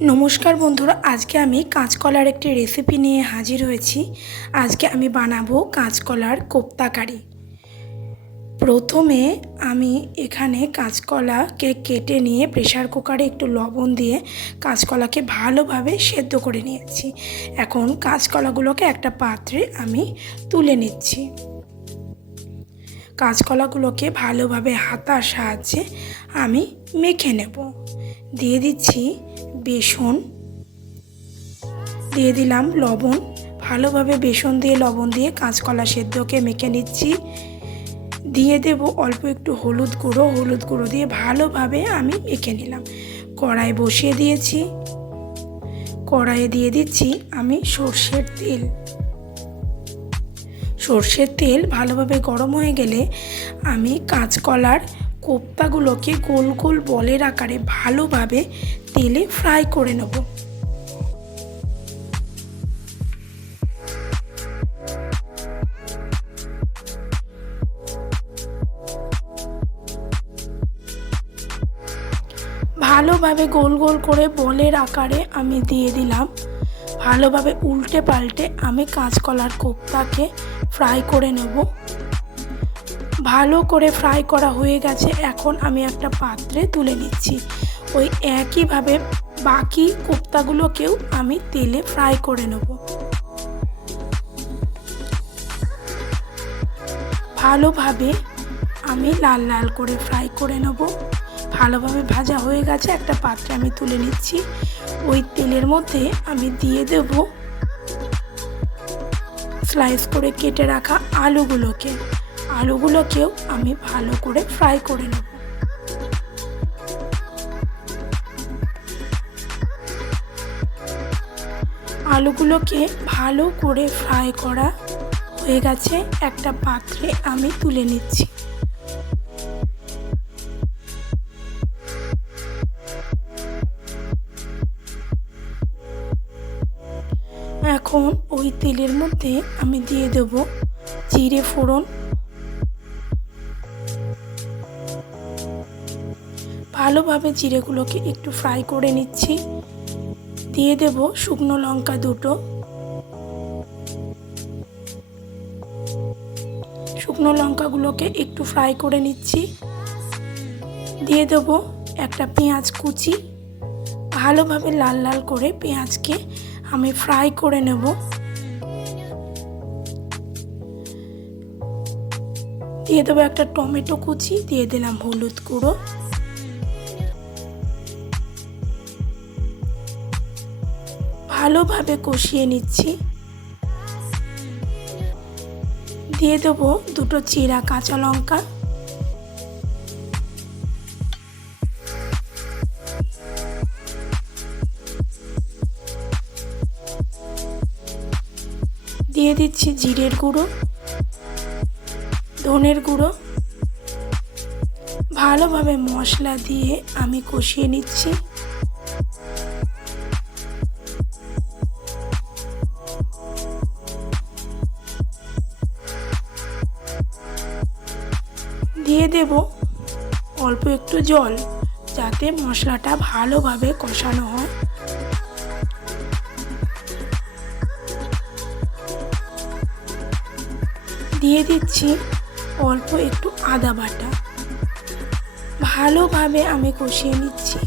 নমস্কার বন্ধুরা, আজকে আমি কাঁচকলার একটি রেসিপি নিয়ে হাজির হয়েছি। আজকে আমি বানাবো কাঁচকলার কোপ্তা কারি। প্রথমে আমি এখানে কাঁচকলাকে কেটে নিয়ে প্রেসার কুকারে একটু লবণ দিয়ে কাঁচকলাকে ভালোভাবে সেদ্ধ করে নিয়েছি। এখন কাঁচকলাগুলোকে একটা পাত্রে আমি তুলে নিচ্ছি। কাঁচকলাগুলোকে ভালোভাবে হাতার সাহায্যে আমি মেখে নেব। দিয়ে দিচ্ছি বেসন, দিয়ে দিলাম লবণ। ভালোভাবে বেসন দিয়ে লবণ দিয়ে কাঁচকলা সেদ্ধকে মেখে নিচ্ছি। দিয়ে দেব অল্প একটু হলুদ গুঁড়ো দিয়ে ভালোভাবে আমি মেখে নিলাম। কড়াই বসিয়ে দিয়েছি। কড়াইয়ে দিয়ে দিচ্ছি আমি সর্ষের তেল ভালোভাবে গরম হয়ে গেলে আমি কাঁচকলার কোপ্তাগুলোকে গোল গোল বলের আকারে ভালোভাবে তেলে ফ্রাই করে নেব। ভালোভাবে গোল গোল করে বলের আকারে আমি দিয়ে দিলাম। ভালোভাবে উল্টে পাল্টে আমি কাঁচকলার কোপ্তাকে ফ্রাই করে নেব। ভালো করে ফ্রাই করা হয়ে গেছে। এখন আমি একটা পাত্রে তুলে নিচ্ছি। ওই একইভাবে বাকি কোপ্তাগুলোকেও আমি তেলে ফ্রাই করে নেব। ভালোভাবে আমি লাল লাল করে ফ্রাই করে নেব। ভালোভাবে ভাজা হয়ে গেছে, একটা পাত্রে আমি তুলে নিচ্ছি। ওই তেলের মধ্যে আমি দিয়ে দেব স্লাইস করে কেটে রাখা আলুগুলোকেও আমি ভালো করে ফ্রাই করে নেব। আলুগুলোকে ভালো করে ফ্রাই করা হয়ে গেছে, একটা পাত্রে আমি তুলে নিচ্ছি। এখন ওই তেলের মধ্যে আমি দিয়ে দেব জিরে ফোড়ন। ভালোভাবে জিরেগুলোকে একটু ফ্রাই করে নিচ্ছি। দিয়ে দেব শুকনো লঙ্কা দুটো। শুকনো লঙ্কাগুলোকে একটু ফ্রাই করে নিচ্ছি। দিয়ে দেব একটা পেঁয়াজ কুচি। ভালোভাবে লাল লাল করে পেঁয়াজকে আমি ফ্রাই করে নেব। দিয়ে দেবো একটা টমেটো কুচি, দিয়ে দিলাম হলুদ গুঁড়ো। ভালোভাবে কষিয়ে নিচ্ছি। দিয়ে দেবো দুটো চিরা কাঁচা লঙ্কা। দিয়ে দিচ্ছি জিরের গুঁড়ো, ধনের গুঁড়ো। ভালোভাবে মশলা দিয়ে আমি কষিয়ে নিচ্ছি। দিয়ে দেব অল্প একটু জল, যাতে মশলাটা ভালোভাবে কষানো হয়। দিয়ে দিচ্ছি অল্প একটু আদা বাটা। ভালোভাবে আমি কষিয়ে নিচ্ছি।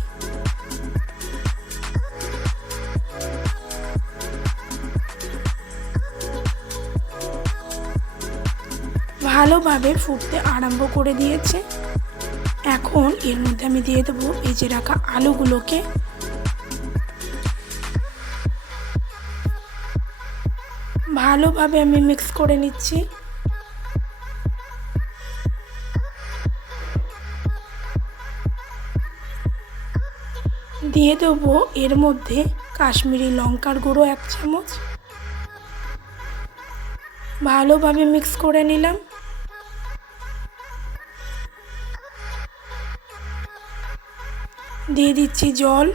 ভালোভাবে ফুটতে আরম্ভ করে দিয়েছে। এখন এর মধ্যে আমি দিয়ে দেবো ভেজে রাখা আলুগুলোকে। ভালোভাবে আমি মিক্স করে নিচ্ছি। দিয়ে দেবো এর মধ্যে কাশ্মীরি লঙ্কার গুঁড়ো 1 চামচ। ভালোভাবে মিক্স করে নিলাম। দিয়ে দিচ্ছি জল।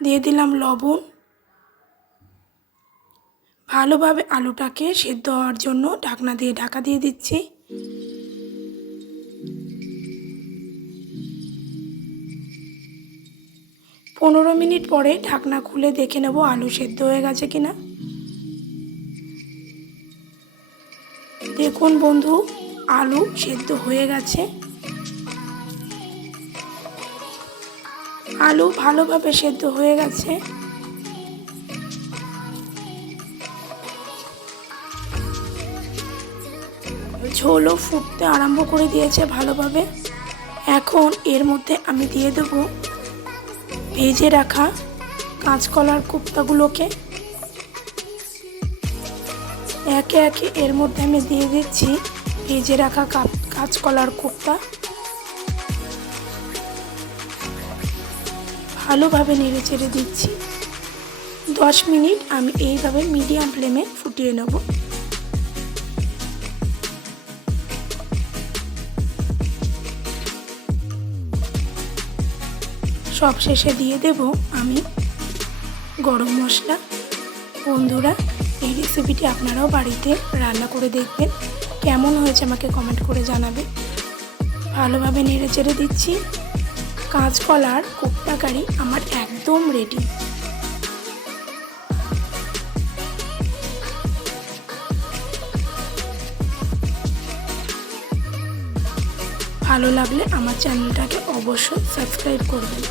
দিয়ে দিলাম লবণ। ভালোভাবে আলুটাকে সেদ্ধ হওয়ার জন্য ঢাকনা দিয়ে ঢাকা দিয়ে দিচ্ছি। 15 মিনিট পরে ঢাকনা খুলে দেখে নেব আলু সেদ্ধ হয়ে গেছে কিনা। দেখুন বন্ধু, আলু সেদ্ধ হয়ে গেছে। আলু ভালোভাবে সেদ্ধ হয়ে গেছে। ঝোলও ফুটতে আরম্ভ করে দিয়েছে ভালোভাবে। এখন এর মধ্যে আমি দিয়ে দেব ভেজে রাখা কাঁচকলার কোপ্তাগুলোকে। একে একে এর মধ্যে আমি দিয়ে দিচ্ছি ভেজে রাখা কাঁচকলার কোপ্তা। ভালোভাবে নেড়ে চেড়ে দিচ্ছি। 10 মিনিট আমি এইভাবে মিডিয়াম ফ্লেমে ফুটিয়ে নেব। সব শেষে দিয়ে দেব আমি গরম মশলা। বন্ধুরা, এই রেসিপিটি আপনারাও বাড়িতে রান্না করে দেখবেন, কেমন হয়েছে আমাকে কমেন্ট করে জানাবেন। ভালোভাবে নেড়ে চেড়ে দিচ্ছি। কাঁচকলার কোপ্তা কারি আমার একদম রেডি। ভালো লাগলে আমার চ্যানেলটাকে অবশ্যই সাবস্ক্রাইব করবেন।